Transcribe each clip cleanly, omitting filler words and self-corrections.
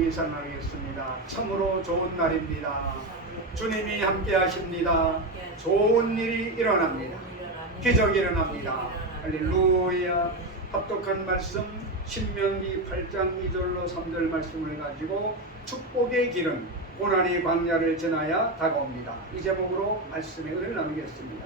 이 산날이겠습니다. 참으로 좋은 날입니다. 주님이 함께 하십니다. 좋은 일이 일어납니다. 기적이 일어납니다. 할렐루야. 합독한 말씀 신명기 8장 2절로 3절 말씀을 가지고 축복의 길은 고난의 광야를 지나야 다가옵니다. 이 제목으로 말씀의 은혜를 나누겠습니다.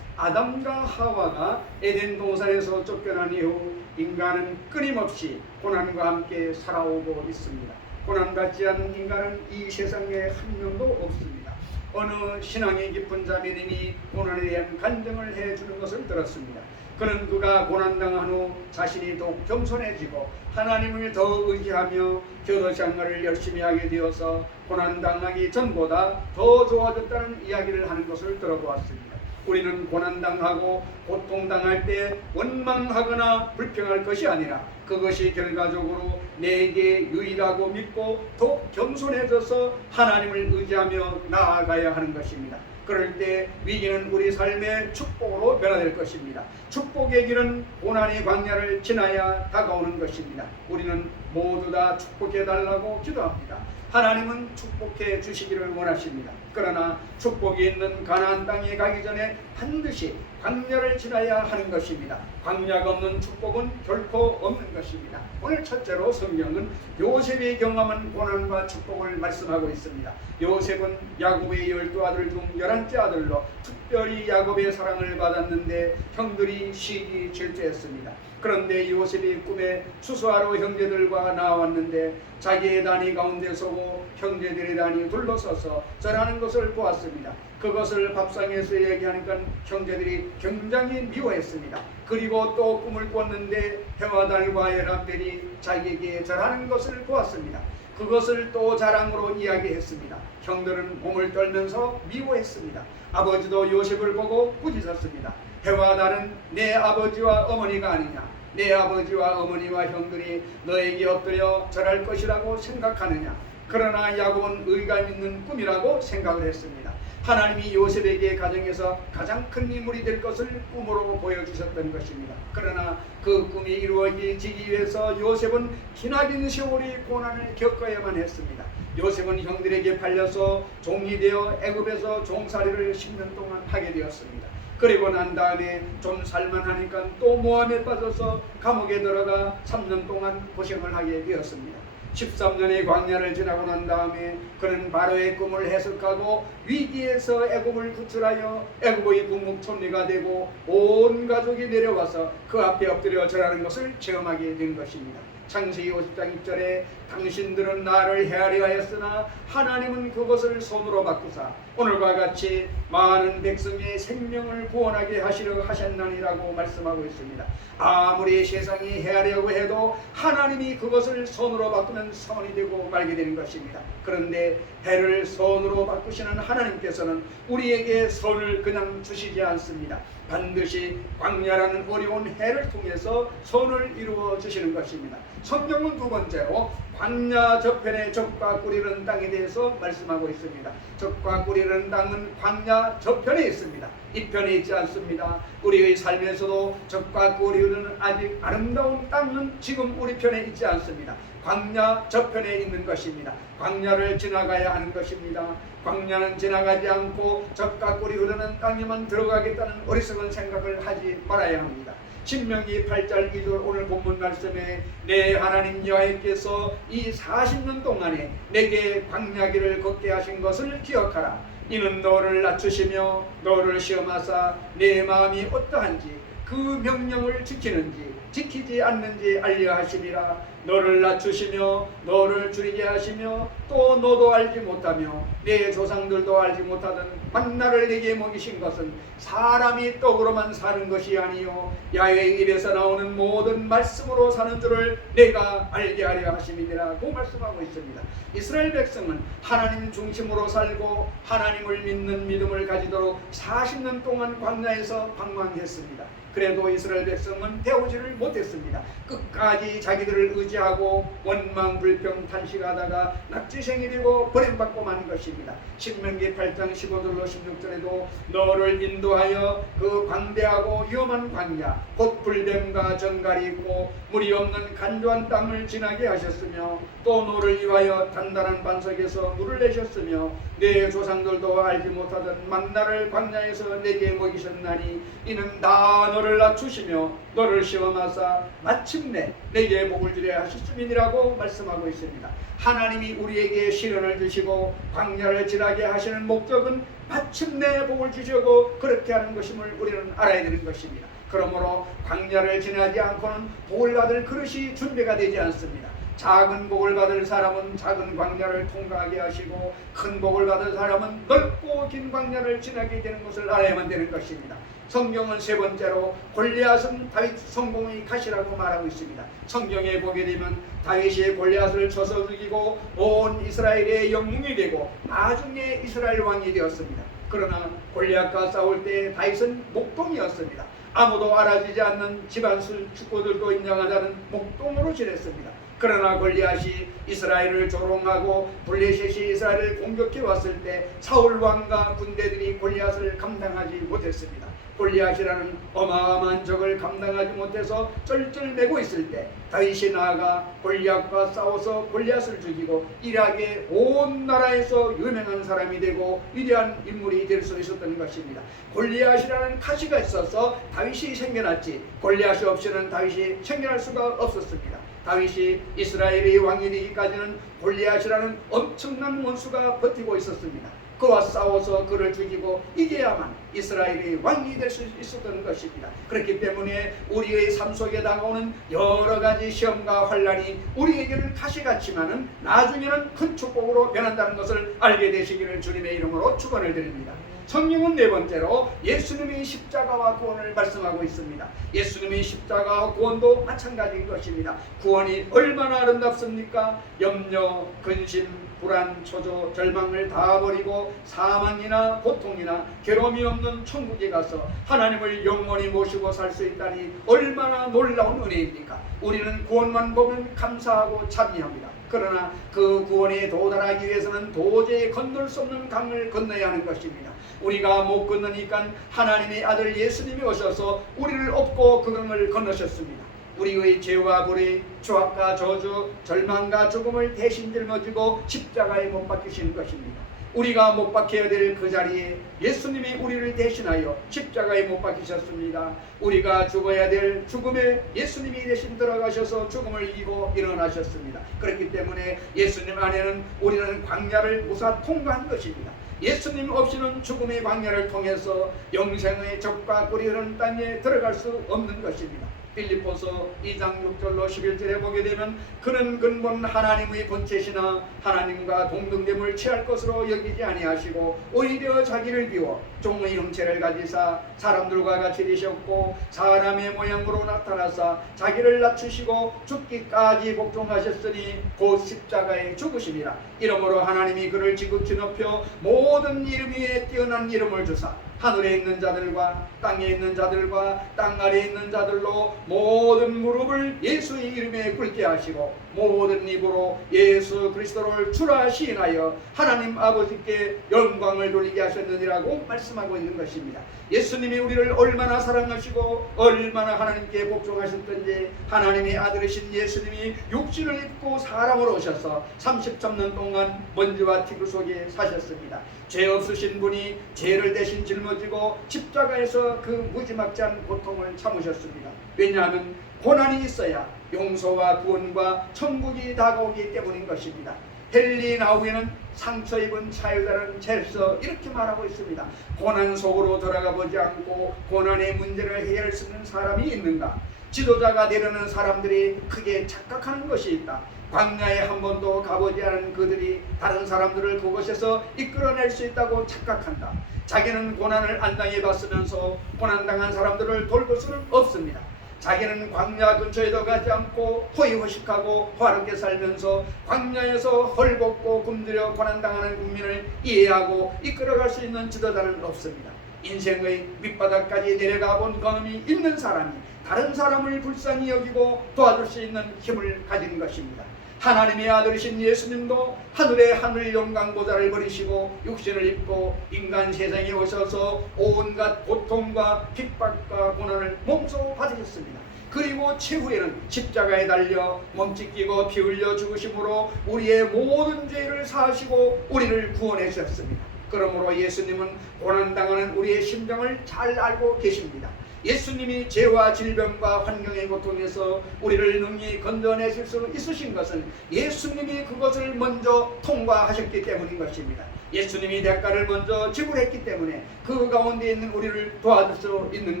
아담과 하와가 에덴 동산에서 쫓겨난 이후 인간은 끊임없이 고난과 함께 살아오고 있습니다. 고난받지 않는 인간은 이 세상에 한 명도 없습니다. 어느 신앙이 깊은 자매님이 고난에 대한 간증을 해주는 것을 들었습니다. 그는 그가 고난당한 후 자신이 더욱 겸손해지고 하나님을 더 의지하며 교도생활을 열심히 하게 되어서 고난당하기 전보다 더 좋아졌다는 이야기를 하는 것을 들어보았습니다. 우리는 고난당하고 고통당할 때 원망하거나 불평할 것이 아니라 그것이 결과적으로 내게 유일하고 믿고 더욱 겸손해져서 하나님을 의지하며 나아가야 하는 것입니다. 그럴 때 위기는 우리 삶의 축복으로 변화될 것입니다. 축복의 길은 고난의 광야를 지나야 다가오는 것입니다. 우리는 모두 다 축복해달라고 기도합니다. 하나님은 축복해 주시기를 원하십니다. 그러나 축복이 있는 가나안 땅에 가기 전에 반드시 광야를 지나야 하는 것입니다. 광야가 없는 축복은 결코 없는 것입니다. 오늘 첫째로 성경은 요셉이 경험한 고난과 축복을 말씀하고 있습니다. 요셉은 야곱의 12아들 중 11째 아들로 특별히 야곱의 사랑을 받았는데 형들이 시기 질투했습니다. 그런데 요셉이 꿈에 추수하러 형제들과 나왔는데 자기의 단이 가운데 서고 형제들의 단이 둘러서서 절하는 것을 보았습니다. 그것을 밥상에서 얘기하니까 형제들이 굉장히 미워했습니다. 그리고 또 꿈을 꿨는데 해와 달과 열암들이 자기에게 절하는 것을 보았습니다. 그것을 또 자랑으로 이야기했습니다. 형들은 몸을 떨면서 미워했습니다. 아버지도 요셉을 보고 꾸짖었습니다. 해와 달은 내 아버지와 어머니가 아니냐? 내 아버지와 어머니와 형들이 너에게 엎드려 절할 것이라고 생각하느냐? 그러나 야곱은 의감 있는 꿈이라고 생각을 했습니다. 하나님이 요셉에게 가정에서 가장 큰 인물이 될 것을 꿈으로 보여주셨던 것입니다. 그러나 그 꿈이 이루어지기 위해서 요셉은 기나긴 세월이 고난을 겪어야만 했습니다. 요셉은 형들에게 팔려서 종이 되어 애굽에서 종살이를 10년 동안 하게 되었습니다. 그리고 난 다음에 좀 살만하니까 또 모함에 빠져서 감옥에 들어가 3년 동안 고생을 하게 되었습니다. 13년의 광야를 지나고 난 다음에 그는 바로의 꿈을 해석하고 위기에서 애굽을 구출하여 애굽의 국무총리가 되고 온 가족이 내려와서 그 앞에 엎드려 절하는 것을 체험하게 된 것입니다. 창세기 50장 1절에 당신들은 나를 헤아려 하였으나 하나님은 그것을 손으로 바꾸사 오늘과 같이 많은 백성의 생명을 구원하게 하시려 하셨나니라고 말씀하고 있습니다. 아무리 세상이 헤아려고 해도 하나님이 그것을 손으로 바꾸면 선이 되고 말게 되는 것입니다. 그런데 해를 손으로 바꾸시는 하나님께서는 우리에게 선을 그냥 주시지 않습니다. 반드시 광야라는 어려운 해를 통해서 선을 이루어 주시는 것입니다. 성경은 두 번째로 광야 저편의 적과 꿀이는 땅에 대해서 말씀하고 있습니다. 적과 꿀이는 땅은 광야 저편에 있습니다. 이 편에 있지 않습니다. 우리의 삶에서도 적과 꿀이 흐르는 아직 아름다운 땅은 지금 우리 편에 있지 않습니다. 광야 저편에 있는 것입니다. 광야를 지나가야 하는 것입니다. 광야는 지나가지 않고 적과 꿀이 흐르는 땅에만 들어가겠다는 어리석은 생각을 하지 말아야 합니다. 신명기 8장 2절 오늘 본문 말씀에 내 하나님 여호와께서 이 40년 동안에 내게 광야길을 걷게 하신 것을 기억하라. 이는 너를 낮추시며 너를 시험하사 내 마음이 어떠한지 그 명령을 지키는지 지키지 않는지 알려 하심이라. 너를 낮추시며 너를 줄이게 하시며 또 너도 알지 못하며 내 조상들도 알지 못하던 만나를 내게 먹이신 것은 사람이 떡으로만 사는 것이 아니요 야훼의 입에서 나오는 모든 말씀으로 사는 줄을 내가 알게 하려 하심이니라고 말씀하고 있습니다. 이스라엘 백성은 하나님 중심으로 살고 하나님을 믿는 믿음을 가지도록 40년 동안 광야에서 방황했습니다. 그래도 이스라엘 백성은 배우지를 못했습니다. 끝까지 자기들을 의지하고 원망불평 탄식하다가 낙지생이 되고 버림받고 만 것입니다. 신명기 8장 15절로 16절에도 너를 인도하여 그 광대하고 위험한 광야 곧 불뱀과 정갈이 있고 물이 없는 간조한 땅을 지나게 하셨으며 또 너를 위하여 단단한 반석에서 물을 내셨으며 내 조상들도 알지 못하던 만나를 광야에서 내게 먹이셨나니 이는 다 너를 낮추시며 너를 시험하사 마침내 내게 복을 주려 하셨음이니라고 말씀하고 있습니다. 하나님이 우리에게 시련을 주시고 광야를 지나게 하시는 목적은 마침내 복을 주시고 그렇게 하는 것임을 우리는 알아야 되는 것입니다. 그러므로 광야를 지나지 않고는 복을 받을 그릇이 준비가 되지 않습니다. 작은 복을 받을 사람은 작은 광야를 통과하게 하시고 큰 복을 받을 사람은 넓고 긴 광야를 지나게 되는 것을 알아야만 되는 것입니다. 성경은 세 번째로 골리앗은 다윗 성공의 가시라고 말하고 있습니다. 성경에 보게 되면 다윗이 골리앗을 쳐서 죽이고 온 이스라엘의 영웅이 되고 나중에 이스라엘 왕이 되었습니다. 그러나 골리앗과 싸울 때 다윗은 목동이었습니다. 아무도 알아주지 않는 집안 축구들도 인정하자는 목동으로 지냈습니다. 그러나 골리앗이 이스라엘을 조롱하고 블레셋이 이스라엘을 공격해 왔을 때 사울 왕과 군대들이 골리앗을 감당하지 못했습니다. 골리앗이라는 어마어마한 적을 감당하지 못해서 쩔쩔매고 있을 때 다윗이 나아가 골리앗과 싸워서 골리앗을 죽이고 일하게 온 나라에서 유명한 사람이 되고 위대한 인물이 될 수 있었던 것입니다. 골리앗이라는 가시가 있어서 다윗이 생겨났지 골리앗이 없이는 다윗이 생겨날 수가 없었습니다. 다윗이 이스라엘의 왕이 되기까지는 골리앗이라는 엄청난 원수가 버티고 있었습니다. 그와 싸워서 그를 죽이고 이겨야만 이스라엘의 왕이 될 수 있었던 것입니다. 그렇기 때문에 우리의 삶 속에 다가오는 여러 가지 시험과 환난이 우리에게는 가시 같지만은 나중에는 큰 축복으로 변한다는 것을 알게 되시기를 주님의 이름으로 축원을 드립니다. 성경은 네 번째로 예수님의 십자가와 구원을 말씀하고 있습니다. 예수님의 십자가와 구원도 마찬가지인 것입니다. 구원이 얼마나 아름답습니까? 염려, 근심, 불안, 초조, 절망을 다 버리고 사망이나 고통이나 괴로움이 없는 천국에 가서 하나님을 영원히 모시고 살 수 있다니 얼마나 놀라운 은혜입니까? 우리는 구원만 보면 감사하고 찬미합니다. 그러나 그 구원에 도달하기 위해서는 도저히 건널 수 없는 강을 건너야 하는 것입니다. 우리가 못 건너니까 하나님의 아들 예수님이 오셔서 우리를 업고 그 강을 건너셨습니다. 우리의 죄와 불의, 죄악과 저주, 절망과 죽음을 대신 짊어지고 십자가에 못 박히신 것입니다. 우리가 못 박혀야 될 그 자리에 예수님이 우리를 대신하여 십자가에 못 박히셨습니다. 우리가 죽어야 될 죽음에 예수님이 대신 들어가셔서 죽음을 이기고 일어나셨습니다. 그렇기 때문에 예수님 안에는 우리는 광야를 무사 통과한 것입니다. 예수님 없이는 죽음의 광야를 통해서 영생의 젖과 꿀이 흐르는 땅에 들어갈 수 없는 것입니다. 빌립보서 2장 6절로 11절에 보게 되면 그는 근본 하나님의 본체시나 하나님과 동등됨을 취할 것으로 여기지 아니하시고 오히려 자기를 비워 종의 형체를 가지사 사람들과 같이 되셨고 사람의 모양으로 나타나사 자기를 낮추시고 죽기까지 복종하셨으니 곧 십자가에 죽으심이라. 이러므로 하나님이 그를 지극히 높여 모든 이름 위에 뛰어난 이름을 주사 하늘에 있는 자들과 땅에 있는 자들과 땅 아래에 있는 자들로 모든 무릎을 예수의 이름에 꿇게 하시고 모든 입으로 예수 그리스도를 주라 시인하여 하나님 아버지께 영광을 돌리게 하셨느니라고 말씀하고 있는 것입니다. 예수님이 우리를 얼마나 사랑하시고 얼마나 하나님께 복종하셨던지 하나님의 아들이신 예수님이 육신을 입고 사람으로 오셔서 33년 동안 먼지와 티구 속에 사셨습니다. 죄 없으신 분이 죄를 대신 짊어지고 십자가에서 그 무지막지한 고통을 참으셨습니다. 왜냐하면 고난이 있어야 용서와 구원과 천국이 다가오기 때문인 것입니다. 헨리 나우에는 상처 입은 자유자는 젤서 이렇게 말하고 있습니다. 고난 속으로 들어가 보지 않고 고난의 문제를 해결할 수 있는 사람이 있는가? 지도자가 되려는 사람들이 크게 착각하는 것이 있다. 광야에 한 번도 가보지 않은 그들이 다른 사람들을 그곳에서 이끌어낼 수 있다고 착각한다. 자기는 고난을 안 당해봤으면서 고난당한 사람들을 돌볼 수는 없습니다. 자기는 광야 근처에도 가지 않고 호의호식하고 화롭게 살면서 광야에서 헐벗고 굶주려 고난당하는 국민을 이해하고 이끌어갈 수 있는 지도자는 없습니다. 인생의 밑바닥까지 내려가 본 경험이 있는 사람이 다른 사람을 불쌍히 여기고 도와줄 수 있는 힘을 가진 것입니다. 하나님의 아들이신 예수님도 하늘의 하늘 영광 보좌를 버리시고 육신을 입고 인간 세상에 오셔서 온갖 고통과 핍박과 고난을 몸소 받으셨습니다. 그리고 최후에는 십자가에 달려 몸짓 끼고 피 흘려 죽으심으로 우리의 모든 죄를 사하시고 우리를 구원해 주셨습니다. 그러므로 예수님은 고난당하는 우리의 심정을 잘 알고 계십니다. 예수님이 죄와 질병과 환경의 고통에서 우리를 능히 건져내실 수 있으신 것은 예수님이 그것을 먼저 통과하셨기 때문인 것입니다. 예수님이 대가를 먼저 지불했기 때문에 그 가운데 있는 우리를 도와줄 수 있는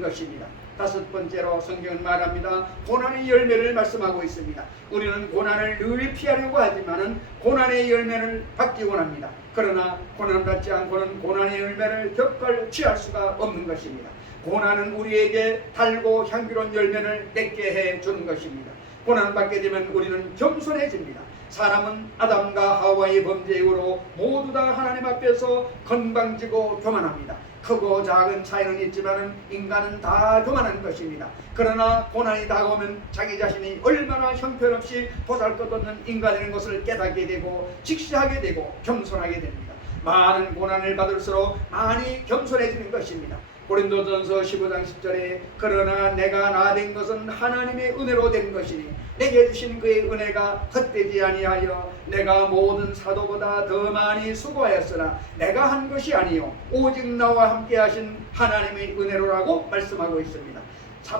것입니다. 다섯 번째로 성경은 말합니다. 고난의 열매를 말씀하고 있습니다. 우리는 고난을 늘 피하려고 하지만은 고난의 열매를 받기 원합니다. 그러나 고난받지 않고는 고난의 열매를 격발 취할 수가 없는 것입니다. 고난은 우리에게 달고 향기로운 열매를 맺게 해주는 것입니다. 고난받게 되면 우리는 겸손해집니다. 사람은 아담과 하와의 범죄 이후로 모두 다 하나님 앞에서 건방지고 교만합니다. 크고 작은 차이는 있지만 인간은 다 교만한 것입니다. 그러나 고난이 다가오면 자기 자신이 얼마나 형편없이 보잘것없는 인간이라는 것을 깨닫게 되고 직시하게 되고 겸손하게 됩니다. 많은 고난을 받을수록 많이 겸손해지는 것입니다. 고린도전서 15장 10절에 그러나 내가 나 된 것은 하나님의 은혜로 된 것이니 내게 주신 그의 은혜가 헛되지 아니하여 내가 모든 사도보다 더 많이 수고하였으나 내가 한 것이 아니요 오직 나와 함께 하신 하나님의 은혜로라고 말씀하고 있습니다.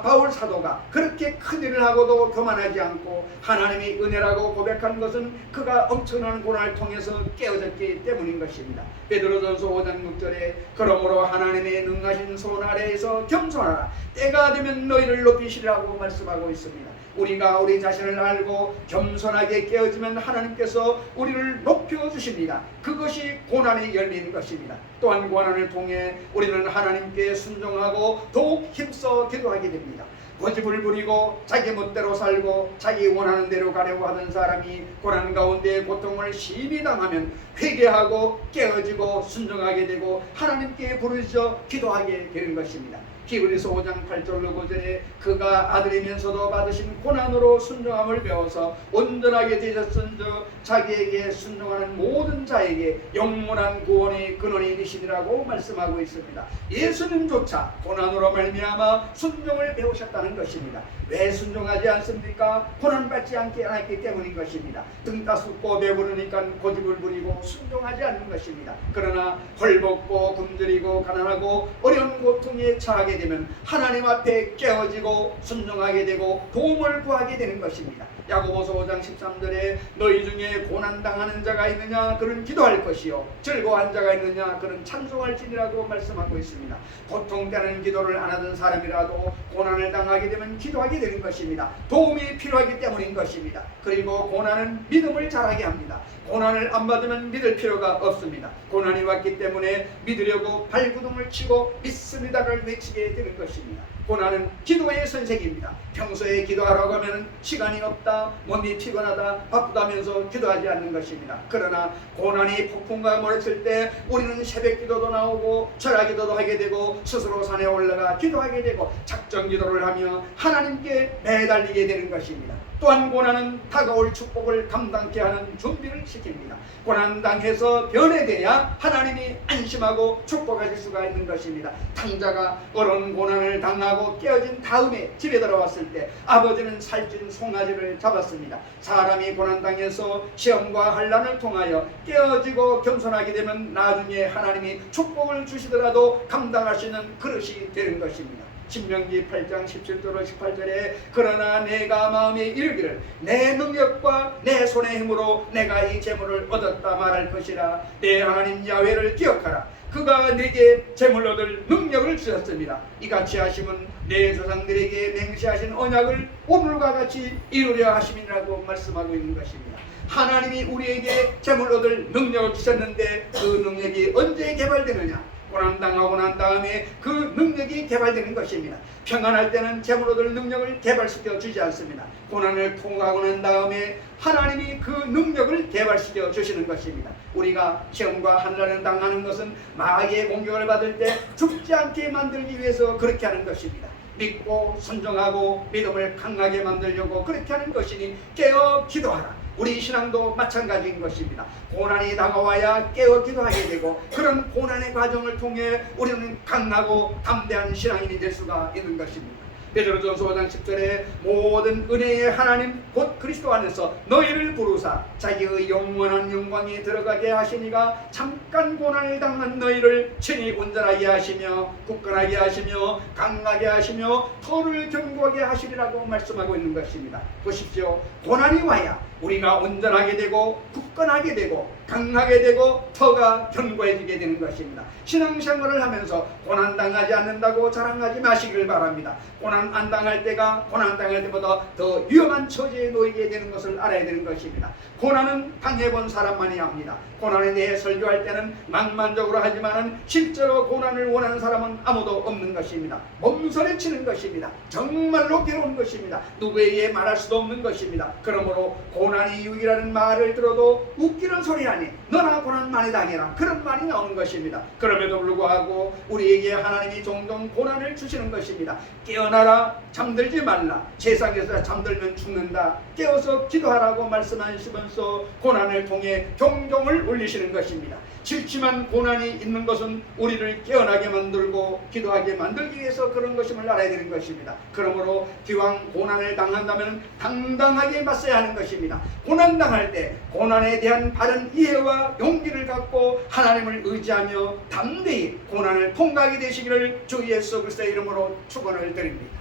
바울 사도가 그렇게 큰 일을 하고도 교만하지 않고 하나님의 은혜라고 고백한 것은 그가 엄청난 고난을 통해서 깨어졌기 때문인 것입니다. 베드로전서 5장 6절에 그러므로 하나님의 능하신 손 아래에서 겸손하라 때가 되면 너희를 높이시라고 말씀하고 있습니다. 우리가 우리 자신을 알고 겸손하게 깨어지면 하나님께서 우리를 높여주십니다. 그것이 고난의 열매인 것입니다. 또한 고난을 통해 우리는 하나님께 순종하고 더욱 힘써 기도하게 됩니다. 고집을 부리고 자기 멋대로 살고 자기 원하는 대로 가려고 하는 사람이 고난 가운데 고통을 심히 당하면 회개하고 깨어지고 순종하게 되고 하나님께 부르짖어 기도하게 되는 것입니다. 히브리서 5장 8절로 9절에 그가 아들이면서도 받으신 고난으로 순종함을 배워서 온전하게 되셨은즉 자기에게 순종하는 모든 자에게 영원한 구원의 근원이 되시리라고 말씀하고 있습니다. 예수님조차 고난으로 말미암아 순종을 배우셨다는 것입니다. 왜 순종하지 않습니까? 고난받지 않았기 때문인 것입니다. 등 따숩고 배부르니까 고집을 부리고 순종하지 않는 것입니다. 그러나 헐벗고 굶주리고 가난하고 어려운 고통에 처하게 되면 하나님 앞에 깨어지고 순종하게 되고 도움을 구하게 되는 것입니다. 야고보서 5장 13절에 너희 중에 고난당하는 자가 있느냐 그는 기도할 것이요 즐거워한 자가 있느냐 그는 찬송할지니라고 말씀하고 있습니다. 보통 때는 기도를 안 하던 사람이라도 고난을 당하게 되면 기도하게 되는 것입니다. 도움이 필요하기 때문인 것입니다. 그리고 고난은 믿음을 자라게 합니다. 고난을 안 받으면 믿을 필요가 없습니다. 고난이 왔기 때문에 믿으려고 발구둥을 치고 믿습니다를 외치게 되는 것입니다. 고난은 기도의 선생입니다. 평소에 기도하라고 하면 시간이 없다, 몸이 피곤하다, 바쁘다면서 기도하지 않는 것입니다. 그러나 고난이 폭풍과 몰았을 때 우리는 새벽 기도도 나오고 철야 기도도 하게 되고 스스로 산에 올라가 기도하게 되고 작정 기도를 하며 하나님께 매달리게 되는 것입니다. 또한 고난은 다가올 축복을 감당케 하는 준비를 시킵니다. 고난 당해서 변해돼야 하나님이 안심하고 축복하실 수가 있는 것입니다. 탕자가 어려운 고난을 당하고 깨어진 다음에 집에 들어왔을 때 아버지는 살찐 송아지를 잡았습니다. 사람이 고난 당해서 시험과 환난을 통하여 깨어지고 겸손하게 되면 나중에 하나님이 축복을 주시더라도 감당할 수 있는 그릇이 되는 것입니다. 신명기 8장 17절로 18절에 그러나 내가 마음에 이르기를 내 능력과 내 손의 힘으로 내가 이 재물을 얻었다 말할 것이라 내 하나님 야훼를 기억하라. 그가 내게 재물 얻을 능력을 주셨습니다. 이같이 하심은 내 조상들에게 맹세하신 언약을 오늘과 같이 이루려 하심이라고 말씀하고 있는 것입니다. 하나님이 우리에게 재물 얻을 능력을 주셨는데 그 능력이 언제 개발되느냐? 고난당하고 난 다음에 그 능력이 개발되는 것입니다. 평안할 때는 재물 얻을 능력을 개발시켜 주지 않습니다. 고난을 통과하고 난 다음에 하나님이 그 능력을 개발시켜 주시는 것입니다. 우리가 시험과 환난을 당하는 것은 마귀의 공격을 받을 때 죽지 않게 만들기 위해서 그렇게 하는 것입니다. 믿고 순종하고 믿음을 강하게 만들려고 그렇게 하는 것이니 깨어 기도하라. 우리 신앙도 마찬가지인 것입니다. 고난이 다가와야 깨어 기도하게 되고, 그런 고난의 과정을 통해 우리는 강하고 담대한 신앙인이 될 수가 있는 것입니다. 베드로전서 5장 10절에 모든 은혜의 하나님 곧 그리스도 안에서 너희를 부르사 자기의 영원한 영광에 들어가게 하시니가 잠깐 고난을 당한 너희를 친히 온전하게 하시며 굳건하게 하시며 강하게 하시며 터를 견고하게 하시리라고 말씀하고 있는 것입니다. 보십시오. 고난이 와야 우리가 온전하게 되고 굳건하게 되고 강하게 되고 터가 견고해지게 되는 것입니다. 신앙생활을 하면서 고난 당하지 않는다고 자랑하지 마시길 바랍니다. 고난 안 당할 때가 고난 당할 때보다 더 위험한 처지에 놓이게 되는 것을 알아야 되는 것입니다. 고난은 당해본 사람만이 합니다. 고난에 대해 설교할 때는 낭만적으로 하지만은 실제로 고난을 원하는 사람은 아무도 없는 것입니다. 몸서리치는 것입니다. 정말로 괴로운 것입니다. 누구에게 말할 수도 없는 것입니다. 그러므로 고난이 유익이라는 말을 들어도 웃기는 소리 아니 너나 고난 많이 당해라, 그런 말이 나오는 것입니다. 그럼에도 불구하고 우리에게 하나님이 종종 고난을 주시는 것입니다. 깨어나라, 잠들지 말라, 세상에서 잠들면 죽는다, 깨어서 기도하라고 말씀하시면서 고난을 통해 경종을 울리시는 것입니다. 질침한 고난이 있는 것은 우리를 깨어나게 만들고 기도하게 만들기 위해서 그런 것임을 알아야 되는 것입니다. 그러므로 기왕 고난을 당한다면 당당하게 맞서야 하는 것입니다. 고난 당할 때 고난에 대한 바른 이해와 용기를 갖고 하나님을 의지하며 담대히 고난을 통과하게 되시기를 주 예수 그리스도의 이름으로 축원을 드립니다.